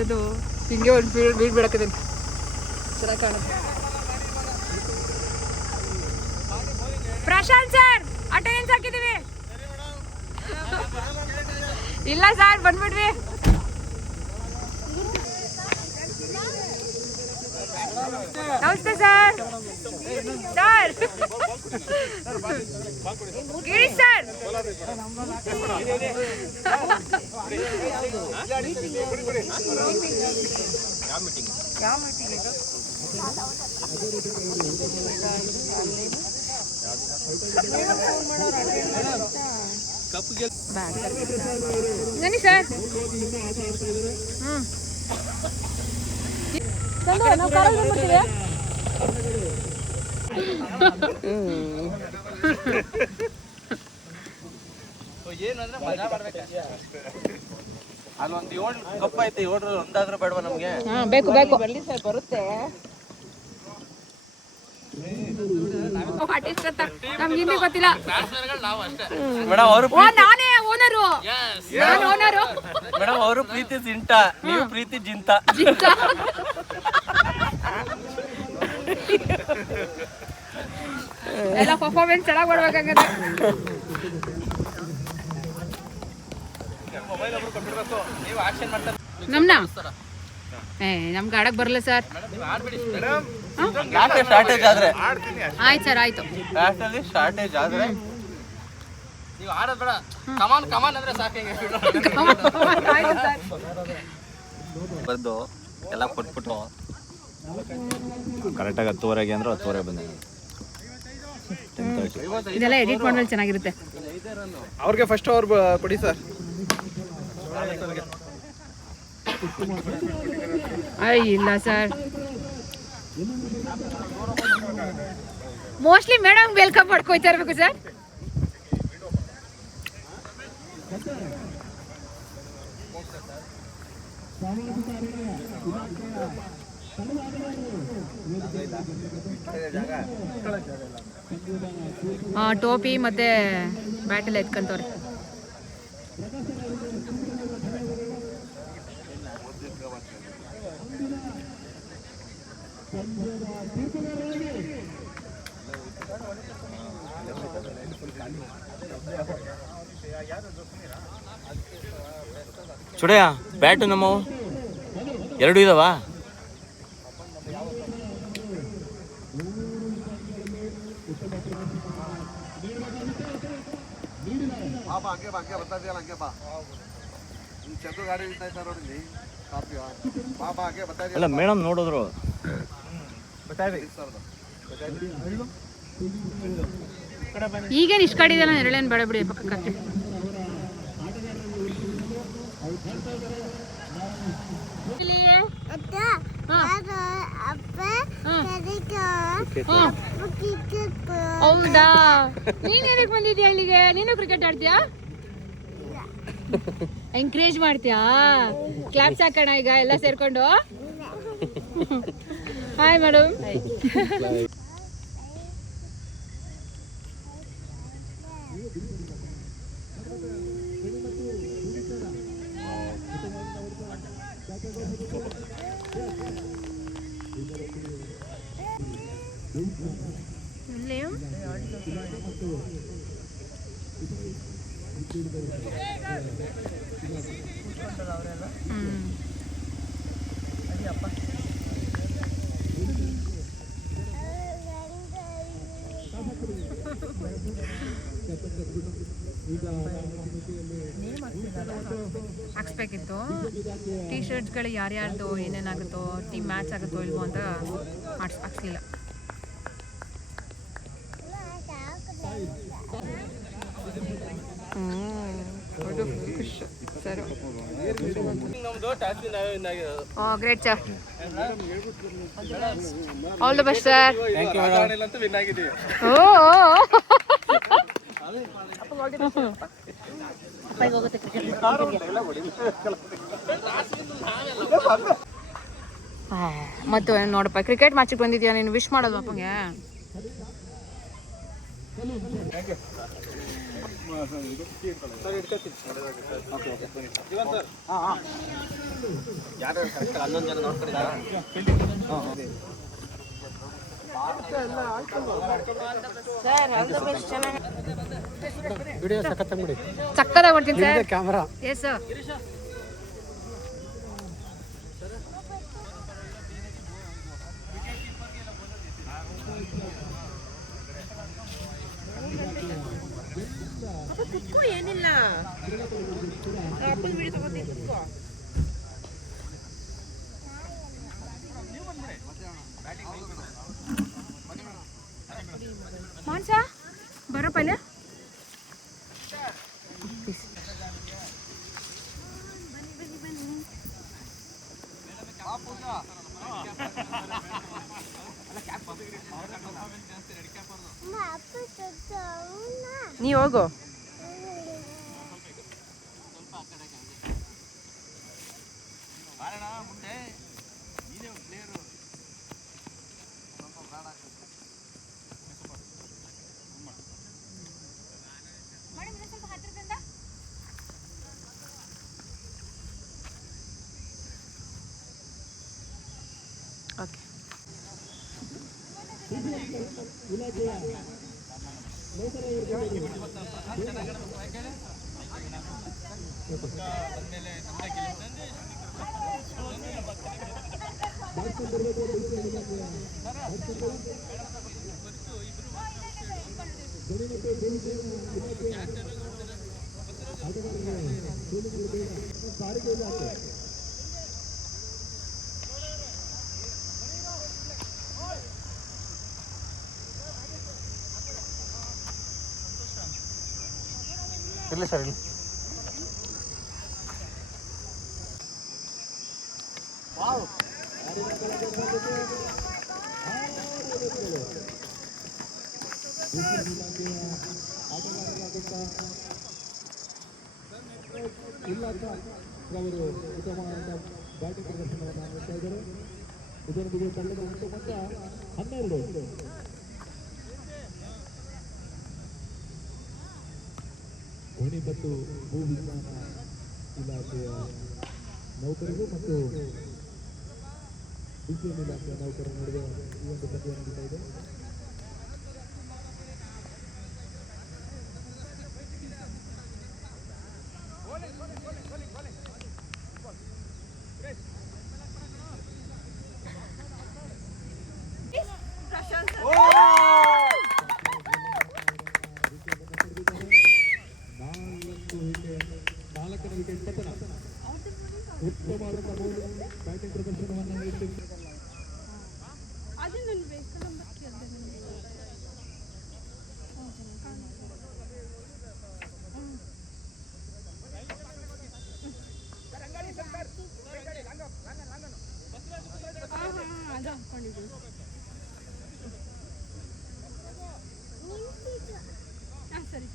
ಅದು ಹಿಂಗೆ ಒಂದು ಬೀಡ್ ಬಿಡಕತೀನಿ ಚೆನ್ನಾಗಿ ಕಾಣುತ್ತೆ. ಪ್ರಶಾಂತ್ ಸರ್ ಅಟೆಂಡೆನ್ಸ್ ಹಾಕಿದ್ದೀವಿ. ಇಲ್ಲ ಸರ್ ಬಂದ್ಬಿಡ್ವಿ. ನಮಸ್ತೆ ಸರ್. ಸರ್ ಗಿರೀಶ್ ಸರ್ ಬನ್ನಿ ಸರ್. ಏನಂದ್ರೆ ಮಜಾ ಮಾಡ್ಬೇಕು. ಅಲ್ಲೊಂದು 7 ಕಪ್ ಐತೆ, 7 ಒಂದಾದ್ರೂ ಬೇಡವಾ ನಮ್ಗೆ? ಬೇಕು ಬೇಕು ಬರುತ್ತೆ. ನಮ್ಗೆ ಹಿಂದಿ ಗೊತ್ತಿಲ್ಲ ಮೇಡಮ್. ಅವರು ನಾನೇ ಓನರು. ಮೇಡಮ್ ಅವರು ಪ್ರೀತಿ ಜಿಂಟ, ನೀವು ಪ್ರೀತಿ ಜಿಂತ. ಎಲ್ಲ ಪರ್ಫಾರ್ಮೆನ್ಸ್ ಚೆನ್ನಾಗಿ ಮಾಡ್ಬೇಕಾಗತ್ತೆ. ನಮ್ನ ನಮ್ಗೆ ಆಡಕ್ ಬರಲ್ಲ ಸರ್. ಶಾರ್ಟೇಜ್ ಆದ್ರೆ ಆಯ್ತು ಸರ್ ಆಯ್ತು. ಶಾರ್ಟೇಜ್ ಆದ್ರೆ ನೀವು ಆಡೋದ್ ಬೇಡ. ಕಮಾನ್ ಕಮಾನ್ ಅಂದ್ರೆ ಸಾಕೆ. ಬರ್ದು ಎಲ್ಲ ಕೊಟ್ಬಿಟ್ಟು ಕರೆಕ್ಟಾಗಿ 10:30 ಅಂದ್ರೆ 10:30 ಬಂದೆ. ಇದೆಲ್ಲ ಎಡಿಟ್ ಮಾಡಿದ್ರೆ ಚೆನ್ನಾಗಿರುತ್ತೆ. ಅವ್ರಿಗೆ ಫಸ್ಟ್ ಅವ್ರು ಕೊಡಿ ಸರ್. ಇಲ್ಲ ಸರ್, ಮೋಸ್ಟ್ಲಿ ಮೇಡಮ್ ವೆಲ್ಕಮ್ ಮಾಡ್ಕೊಯ್ತಾ ಇರ್ಬೇಕು ಸರ್. ಟೋಪಿ ಮತ್ತೆ ಬ್ಯಾಟೆಲ್ಲ ಎತ್ಕೊಂತವ್ರೆ. ಚುಡಯ್ಯ ಬ್ಯಾಟು ನಮ್ಮವು 2 ಇದಾವ. ಅಲ್ಲ ಮೇಡಮ್ ನೋಡಿದ್ರು. ಈಗೇನು ಇಷ್ಟ ಕಾಡಿದೆಲ್ಲ ಎರಡೇನು ಬೇಡ ಬಿಡಿ ಪಕ್ಕಕ್ಕೆ. ಹೌದಾ, ನೀನ್ ಏನಕ್ಕೆ ಬಂದಿದ್ಯಾ ಇಲ್ಲಿಗೆ? ನೀನು ಕ್ರಿಕೆಟ್ ಆಡ್ತೀಯಾ? ಎಂಕರೇಜ್ ಮಾಡ್ತೀಯಾ? ಕ್ಲಾಪ್ಸ್ ಹಾಕೋಣ ಈಗ ಎಲ್ಲ ಸೇರ್ಕೊಂಡು. Hi madam. ಹಾಕ್ಸ್ಬೇಕಿತ್ತು ಟೀ ಶರ್ಟ್ಸ್ಗಳು ಯಾರ್ಯಾರ್ದು ಏನೇನಾಗುತ್ತೋ, ಟೀಮ್ ಮ್ಯಾಚ್ ಆಗುತ್ತೋ ಇಲ್ವೋ ಅಂತ ಹಾಕ್ಸ್ಲಿಲ್ಲ. Great sir, all the best sir. ಮತ್ತು ನೋಡಪ್ಪ, ಕ್ರಿಕೆಟ್ ಮ್ಯಾಚಿಗೆ ಬಂದಿದ್ಯಾ ನೀನು? ವಿಶ್ ಮಾಡೋದು ಅಪ್ಪಂಗೆ. ಸರ್ ಯಾರು ಕರೆಕ್ಟ್ 11 ಜನ ನೋಡ್ಕೊಂಡಿದ್ದಾರೆ. ವಿಡಿಯೋ ಸಖತ್ತಾಗಿ ಮಾಡಿ. ಸಕ್ಕತ್ತಾಗಿ ಮಾಡ್ತೀನಿ ಸರ್. Camera yes sir. ಏನಿಲ್ಲ ಅಪ್ಪನ ವಿಡಿಯೋ ತಗೋತೀನಿ ಕುತ್ಕೋ. ಮಾನ್ಸ ಬರಪ್ಪ ಇಲ್ಲ. ನೀ ಹೋಗು. ಓಕೆ. ಇರಲಿ ಸರ್ ಇಲ್ಲಿ. ಅವರು ಉತ್ತಮವಾದ ಬ್ಯಾಟಿಂಗ್ ಪ್ರದರ್ಶನವನ್ನು ಮಾಡ್ತಾ ಇದ್ದಾರೆ. ಇದರೊಂದಿಗೆ ತಂಡದ ಒಟ್ಟು ಮೊತ್ತ 12. ಧ್ವನಿ ಮತ್ತು ಭೂ ವಿಜ್ಞಾನ ಇಲಾಖೆಯ ನೌಕರರು ಮತ್ತು ಡಿಸಿಎಂ ಇಲಾಖೆಯ ನೌಕರರ ನಡುವೆ ಈ ಒಂದು ಪಂದ್ಯ ನಡೀತಾ ಇದೆ. ನಾಲ್ಕನೇ ವಿಕೆಟ್ ಪತನ. ಉತ್ತಮವಾದ ಬ್ಯಾಟಿಂಗ್ ಪ್ರದರ್ಶನವನ್ನು ನೀಡುತ್ತಿದ್ದಾರೆ. ಸರಿ.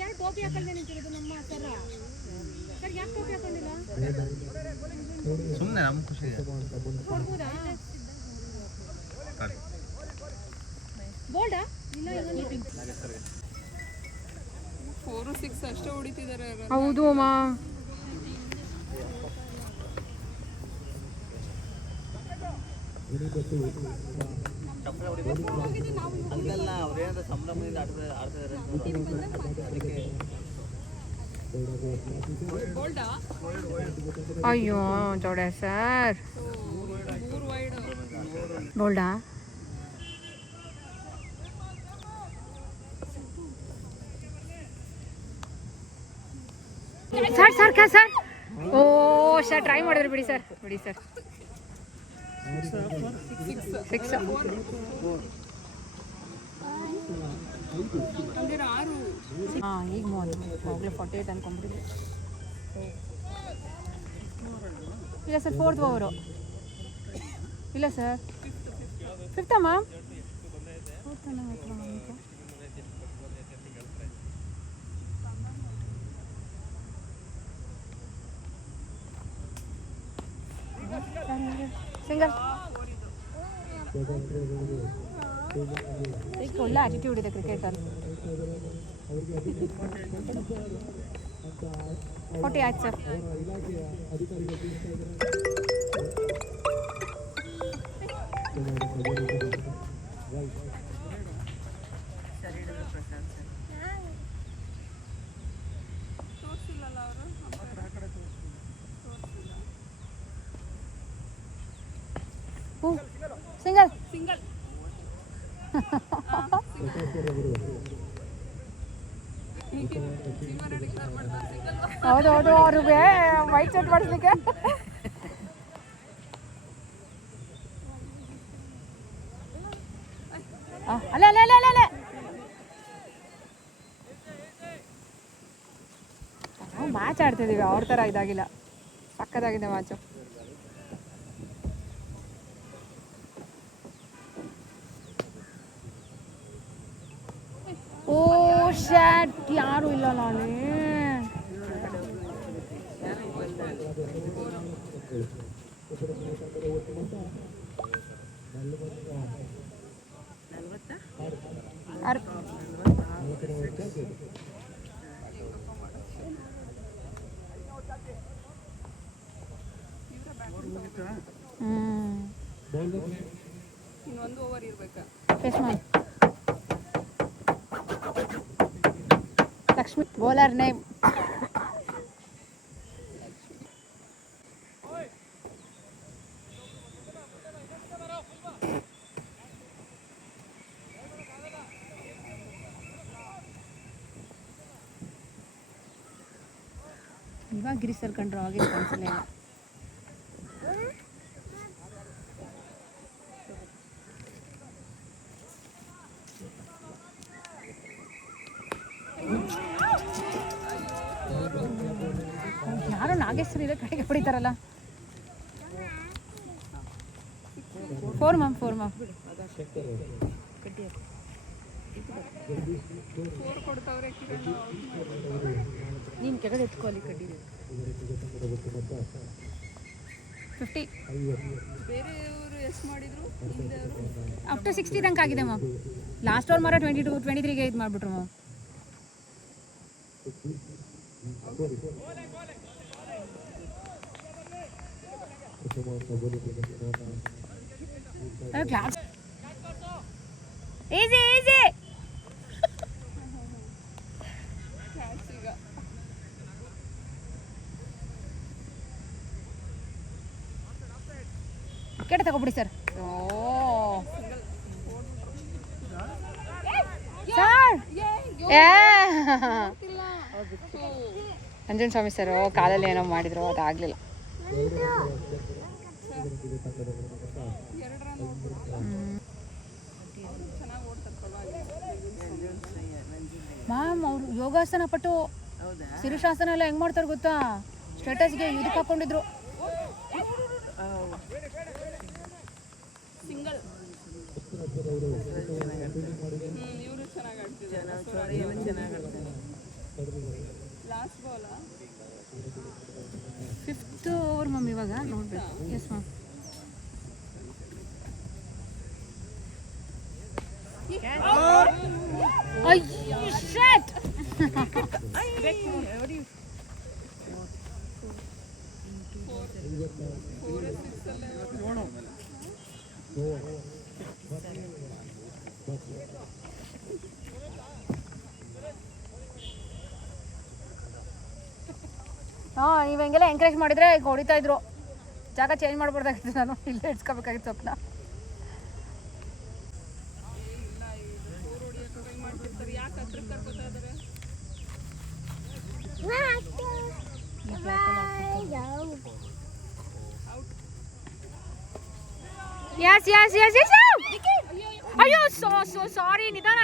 ಯಾರು ಟೋಪಿ ಹಾಕಲ್ದೆ ನಿಂತಿರೋದು ನಮ್ಮ ಸರ್? ಸರ್ ಯಾಕೆ ಟೋಪಿ ಹಾಕೊಂಡಿಲ್ಲ? ಸುಮ್ಮನೆ ನಮ್ಗೆ ಖುಷಿ ಇದೆ. ಕೊಡ್ಬೋದಾ? ಬೋಲ್ಡಾ? ಇಲ್ಲ 4-6 ಅಷ್ಟೇ ಹೊಡಿತಿದ್ದಾರೆ. ಹೌದು ಅಮ್ಮ. ಹಂಗಲ್ಲ, ಅವ್ರೇನಾದ್ರೂ ಸಂಭ್ರಮದಿಂದ ಆಡ್ತಿದ್ದಾರೆ ಅದಕ್ಕೆ. ಅಯ್ಯೋ ಜೋಡೆ ಸರ್. ಬೋಲ್ಡಾ? ಸರ್ ಸರ್ ಕಾ ಸರ್. ಓ ಸರ್ ಟ್ರೈ ಮಾಡಿದ್ರು ಬಿಡಿ ಸರ್, ಬಿಡಿ ಸರ್. 6 ಹಾಂ ಈಗ ಹೋಗ್ಲಿ 48 ಅನ್ಕೊಂಡ್ಬಿಟ್ಟಿದ್ದೆ. ಇಲ್ಲ ಸರ್ 4th ಓವರು. ಇಲ್ಲ sir 5th ma'am. 4th single. ಒಳ್ಳೆ ಆಟಿಟ್ಯೂಡ್ ಇದೆ ಕ್ರಿಕೆಟಲ್ಲಿ. 40 ಆಯ್ತು ಸರ್. ಸಿಂಗಲ್. ಹೌದು ಅವ್ರಿಗೆ ವೈಟ್ ಶರ್ಟ್ ಮಾಡಿಸ್ಲಿಕ್ಕೆ. ಅಲ್ಲ ಅಲ್ಲ ಅಲ್ಲ ಅಲ್ಲ ನಾವು ಮ್ಯಾಚ್ ಆಡ್ತಿದ್ದೀವಿ, ಅವ್ರ ಥರ ಇದಾಗಿಲ್ಲ. ಸಕ್ಕದಾಗಿದೆ ಮ್ಯಾಚು. ಓ ಶಾಟ್, ಯಾರು ಇಲ್ಲ ನಾನೇ. ಇನ್ನೊಂದು ಓವರ್ ಇರ್ಬೇಕಾ? Lakshmi bowler name. ಇವಾಗ ಗಿರಿ ಸರ್ ಕಂಡ್ರು ಆಗಿಲ್ಲ ಕಾಣಿಸಲೇ ಇಲ್ಲ. ಯಾರೋ ನಾಗೇಶ್ವರಿ ಇದೆ ಕಡೆಗೆ ಹೊಡಿತಾರಲ್ಲ. 4 ಮ್ಯಾಮ್. 4 ಕೊಡ್ತಾವ್ರೆ ಕಿರಣ್. ನೀನು ಕೆಳಗಡೆ ಎತ್ಕೋ, ಅಲ್ಲಿ ಕಡ್ಡಿ 50. ಬೇರೆಯವರು ಎಷ್ಟು ಮಾಡಿದ್ರು? ಅಪ್ ಟು 60 ತನಕ ಆಗಿದೆ ಮ್ಯಾಮ್. ಲಾಸ್ಟ್ ಓವರ್ ಮಾರ 22, 23ಗೆ ಇದು ಮಾಡಿಬಿಟ್ರು ಮ್ಯಾಮ್. Class easy easy. ಕೆಟ್ಟ ತಗೊಬಿಡಿ ಸರ್. ಸರ್ ಅಂಜನ್ ಸ್ವಾಮಿ ಸರ್ ಕಾಲಲ್ಲಿ ಏನೋ ಮಾಡಿದ್ರು, ಅದಾಗಲಿಲ್ಲ. ಮ್ಯಾಮ್ ಅವರು ಯೋಗಾಸನ ಪಟ್ಟು ಶಿರುಷಾಸನ ಎಲ್ಲ ಹೆಂಗ್ ಮಾಡ್ತಾರೆ ಗೊತ್ತಾ? ಸ್ಟೇಟಸ್ಗೆ ಇದಕ್ಕೆ ಹಾಕೊಂಡಿದ್ರು. ಸಿಂಗಲ್. ಇವರು ಚೆನ್ನಾಗಿ ಆಡ್ತಿದ್ದಾರೆ. Last ball 5th over ma'am. ಇವಾಗ ನೋಡ್ಬೇಕು. Yes ma'am. ಅಯ್ಯೋ ಶಿಟ್. ನೀವು ಹೆಂಗೆಲ್ಲ ಎಂಕರೇಜ್ ಮಾಡಿದ್ರೆ ಈಗ ಹೊಡಿತಾ ಇದ್ರು. ಜಾಗ ಚೇಂಜ್ ಮಾಡ್ಬೋದಾಗಿತ್ತು, ನಾನು ಇಲ್ಲೇ ಇಡ್ಸ್ಕೋಬೇಕಾಗಿತ್ತು ಸ್ವಪ್ನ. Yes, yes, yes, yes. ಅಯ್ಯೋ ಸಾರಿ. ನಿಧಾನ.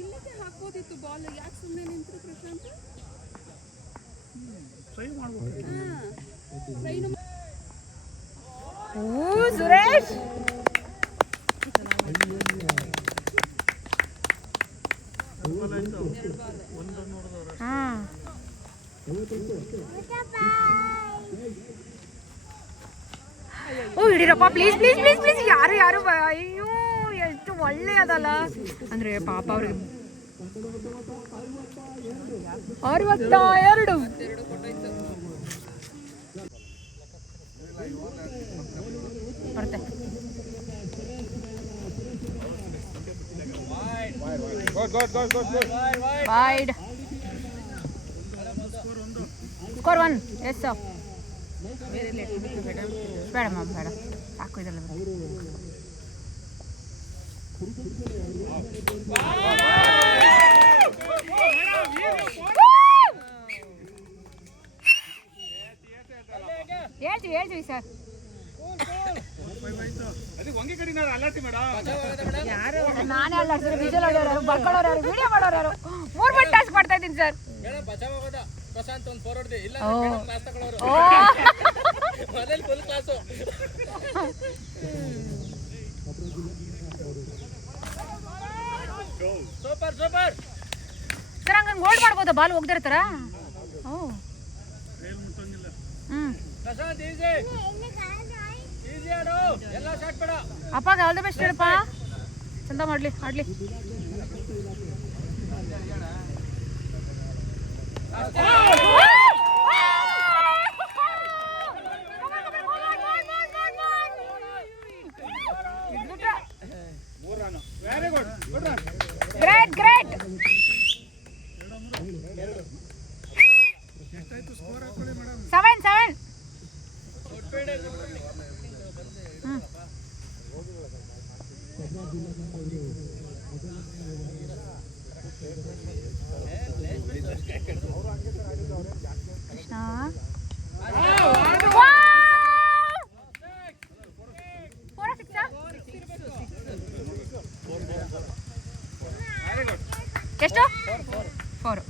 ಇಲ್ಲಿಗೆ ಹಾಕೋದಿತ್ತು ಬಾಲ್. ಯಾಕೆ ಸುಮ್ಮನೆ ನಿಂತ್ರು ಪ್ರಶಾಂತ್? ಸುರೇಶ್ ಹಾಂ ಓ ಹಿಡೀರಪ್ಪ ಪ್ಲೀಸ್ ಪ್ಲೀಸ್ ಪ್ಲೀಸ್ ಪ್ಲೀಸ್. ಯಾರು ಯಾರು ಅಯ್ಯೋ ಎಷ್ಟು ಒಳ್ಳೆಯದಲ್ಲ ಅಂದರೆ ಪಾಪ ಅವ್ರಿಗೆ 62 ಬರುತ್ತೆ. Wide score 1. Yes sir. ಬೇಡ ಮ್ಯಾಮ್ ಬೇಡ, ಸಾಕು ಇದೆಲ್ಲ. ಹೇಳ್ತೀವಿ ಸರ್. ನಾನೇ ಅಲ್ಲಾಡ್ತಾರೆ, ವಿಜುವಲ್ ಹೊಡೆಯೋರು ಯಾರು, ಬರ್ಕೊಳ್ಳೋರು ಯಾರು, ವಿಡಿಯೋ ಮಾಡೋರು ಯಾರು, 3 ಮಂದಿ ಟಾಸ್ಕ್ ಮಾಡ್ತಾ ಇದ್ದೀನಿ ಸರ್. ಸರ್ ಹಂಗಂಗೆ ಹೋಲ್ಡ್ ಮಾಡ್ಬೋದಾ ಬಾಲ್ ಹೋಗ್ದಿರ ಥರ? ಓ ಅಪ್ಪಾಗ ಆಲ್ ದ ಬೆಸ್ಟ್ ಹೇಳಪ್ಪ, ಚಂದ ಮಾಡ್ಲಿ ಆಡ್ಲಿ. Great great. 7. ಎಷ್ಟು? 4.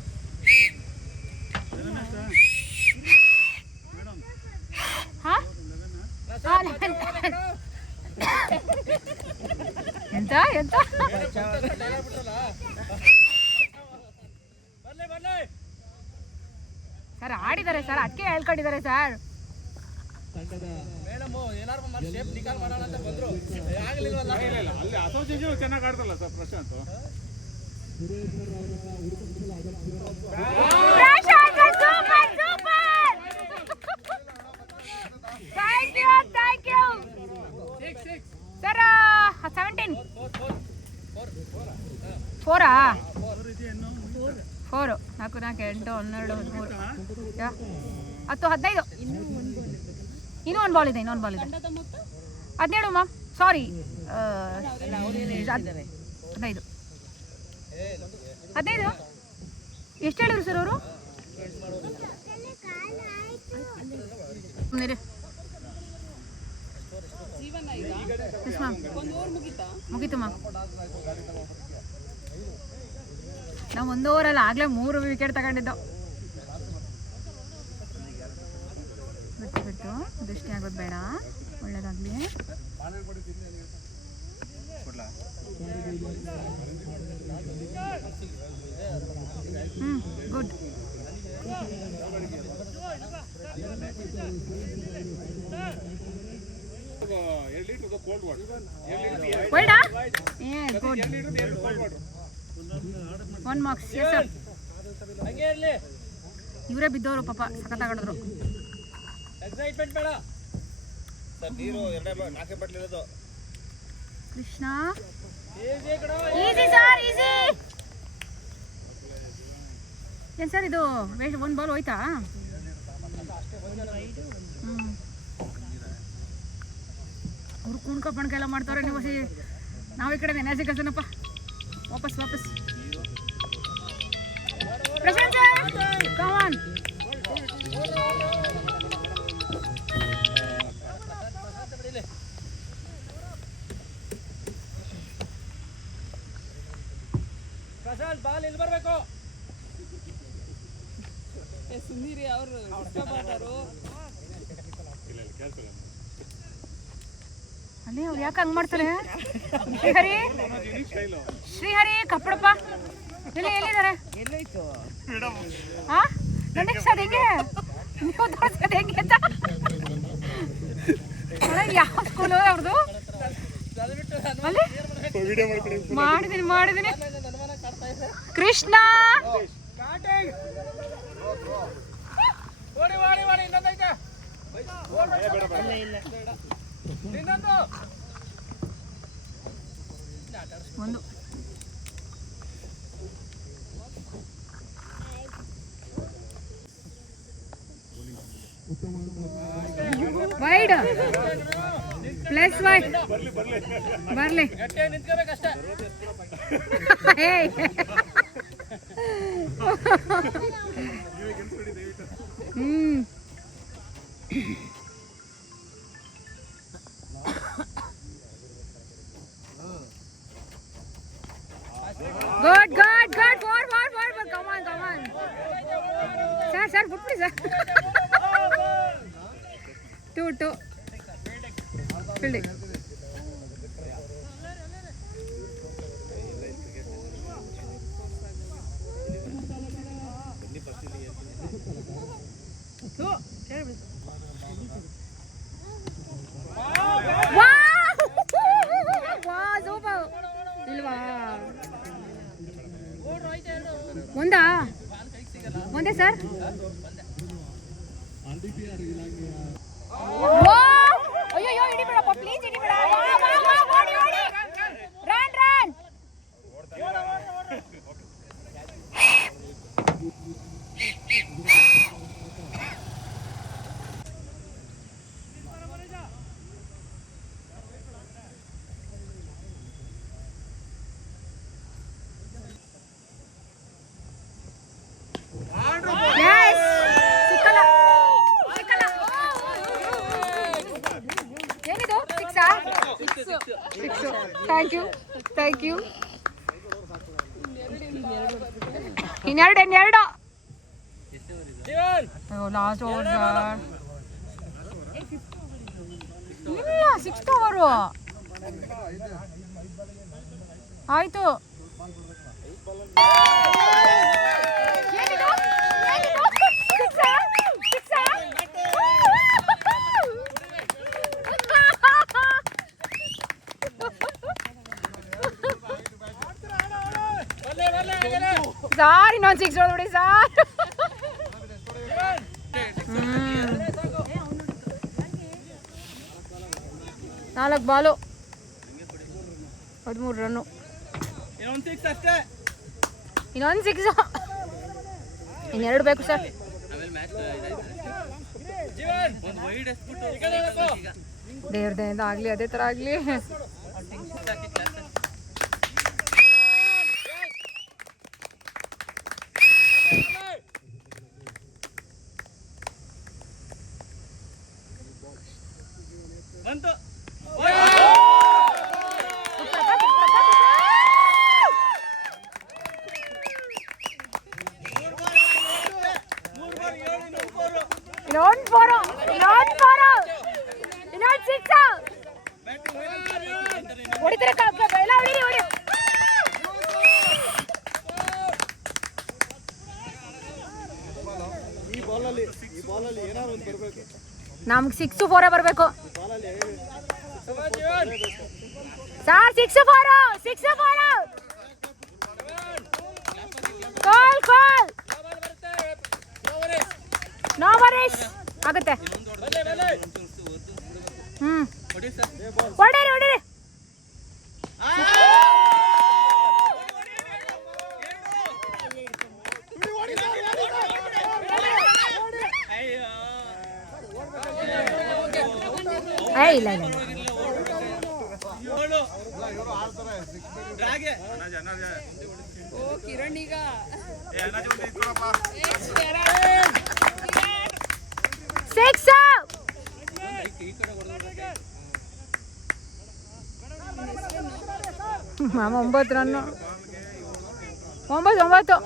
ಎಂತ ಎಂತ ಸರ್ ಆಡಿದ್ದಾರೆ ಸರ್, ಅದಕ್ಕೆ ಹೇಳ್ಕೊಂಡಿದ್ದಾರೆ ಸರ್. ಚೆನ್ನಾಗಿ ಆಡ್ತಲ್ಲ sir Prashant. Thank you sir. 17. 4. 4 4 4 8 12 13 10 15. ಇನ್ನೂ ಒಂದು ಬಾಲ್ ಇದೆ, 17 ಮ್ಯಾಮ್. ಸಾರಿ 15. ಎಷ್ಟು ಹೇಳಿದ್ರು ಸರ್ ಅವರು? ಮುಗೀತು ಮ್ಯಾಮ್. ನಾವು 1 ಓವರಲ್ಲಿ ಆಗಲೇ 3 ವಿಕೆಟ್ ತಗೊಂಡಿದ್ದು. ಬಿಟ್ಟು ದೃಷ್ಟಿ ಆಗೋದು ಬೇಡ, ಒಳ್ಳೇದಾಗಲಿ. ಗುಡ್. ವೈಡಾ? ಗುಡ್. 1 ಮಾರ್ಕ್ಸ್. ಸರ್ ಇವರೇ ಬಿದ್ದವರು ಪಾಪ, ಸಖತ್ತಾಗಿದ್ರು. Krishna easy sir, easy. ಏನು ಸರ್ ಇದು 1 ಬಾಲ್ ಹೋಯ್ತಾ? ಅವ್ರು ಕುಣ್ಕ ಪಣ್ಕ ಎಲ್ಲ ಮಾಡ್ತಾವ್ರೆ, ನೀವು ನಾವು ಈ ಕಡೆ ಎನರ್ಜಿ ಕಳ್ಸೋಣಪ್ಪ. ವಾಪಸ್ Prashant sir, come on. Prashant ball ಇಲ್ಲಿ ಬರಬೇಕು. ಸುಂದರಿ ಅವರು ಇಷ್ಟಪಟ್ಟರು. ಅಲ್ಲಿ ಅವ್ರು ಯಾಕೆ ಹಂಗೆ ಮಾಡ್ತಾರೆ? ಶ್ರೀಹರಿ ಕಪ್ಪಡಪ್ಪ. ಎಲ್ಲಿದ್ದಾರೆ ಹಾ ನನಗೆ ಸರ್ ಹೆಂಗೆ ನೀವು ತೋರಿಸೋದು ಹೆಂಗೆ ಅಂತ ಯಾವ ಸ್ಕೂಲು ಅವ್ರದ್ದು ಅಲ್ಲಿ ಮಾಡಿದ್ದೀನಿ ಕೃಷ್ಣ ಒಂದು ವೈಡ್ ಪ್ಲಸ್ ವೈಡ್ ಬರ್ಲಿ Good. Forward. Come on. Sir, put me, sir. 2. Fielding. Wow, super. ಇಲ್ವಾ ಒಂದೇ ಸರ್ ಅಯ್ಯೋ ಹಿಡಿಬೇಡಪ್ಪ ಪ್ಲೀಸ್ ಹಿಡಿಬೇಡ ರನ್ ಏನಿದು ಥ್ಯಾಂಕ್ ಯು ಇನ್ನೆರಡು ಲಾಸ್ಟ್ ಓವರ್ ಇಲ್ಲ 6th ಓವರು ಆಯ್ತು ಸಾರ್ ಇನ್ನೊಂದು 6 ಹೊಡ್ಬಿಡಿ ಸಾರ್ 4 ಬಾಲು 13 ರನ್ನು ಇನ್ನೊಂದು 6 ಇನ್ನೆರಡು ಬೇಕು ಸರ್ ದೇವ್ರ ದಯಿಂದ ಆಗ್ಲಿ ಅದೇ ತರ ಆಗ್ಲಿ ನಮ್ಗೆ 6 4 ಬರಬೇಕು ಸಾರ್ 6 4 ಕಾಲ್ ನೋ ವರೀಸ್ ಆಗುತ್ತೆ ಹೊಡಿರಿ ಇಲ್ಲ ಕಿರಣ್ ಈಗ ಮಾಮ 9 ರನ್ನು 9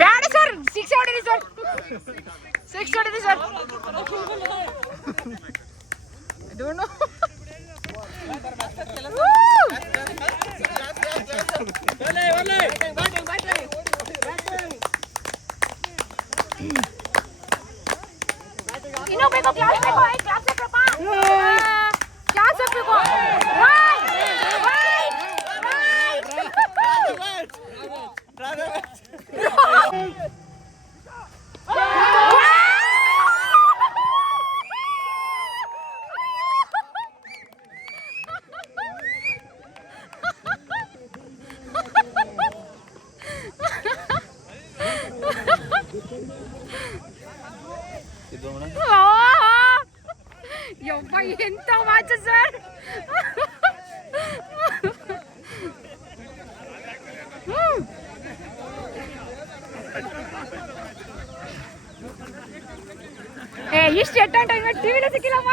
ಬೇಡ ಸರ್ 6 ಹೊಡಿರಿ ಸರ್ 6 ಹೊಡಿರಿ ಸರ್ ಡೋಂಟ್ ನೋ ಇನ್ನೂ ಬೇಕು ಕ್ಲಾಸ್ ಬೇಕು ಕ್ಲಾಸ್ ಬೇಕಪ್ಪ ಕ್ಲಾಸ್ ಬೇಕು ಯಪ್ಪ ಎಂತ ವಾಚ ಸರ್ ಏ ಇಷ್ಟು ಎಂಟರ್ಟೈನ್ಮೆಂಟ್ ಟಿವಿಲೇ ಸಿಕ್ಕಿಲ್ಲಮ್ಮ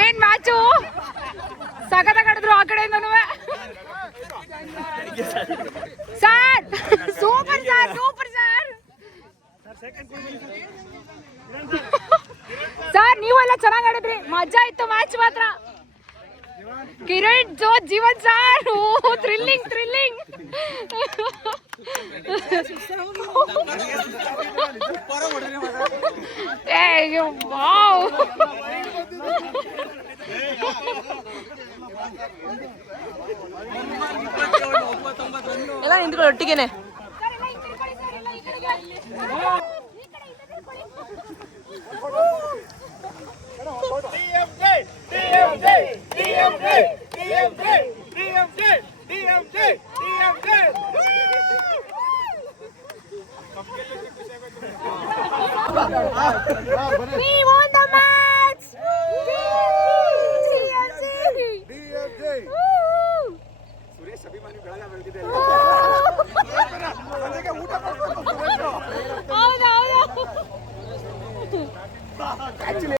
ಏನ್ ಮ್ಯಾಚು ಸಖತ್ತಾಗಿ ಆಡಿದ್ರು ಆ ಕಡೆಯಿಂದನೂ sir super sir super sir sir ನೀವೆಲ್ಲ ಚೆನ್ನಾಗಿ ಆಡಿದ್ರಿ ಮಜಾ ಇತ್ತು ಮ್ಯಾಚ್ ಮಾತ್ರ ಕಿರಣ್ ಜೋ ಜೀವನ್ ಸರ್ ಥ್ರಿಲ್ಲಿಂಗ್ ಥ್ರಿಲ್ಲಿಂಗ್ ಏ ವಾವ್ ಎಲ್ಲ ನಿಂತ್ಕೊಳ್ಳಿ ಒಟ್ಟಿಗೆನೆ We won the match! Suresh ಅಭಿಮಾನಿ ಬೆಳಗ ಬೆಳೆದಿದೆ ಹೌದೌದು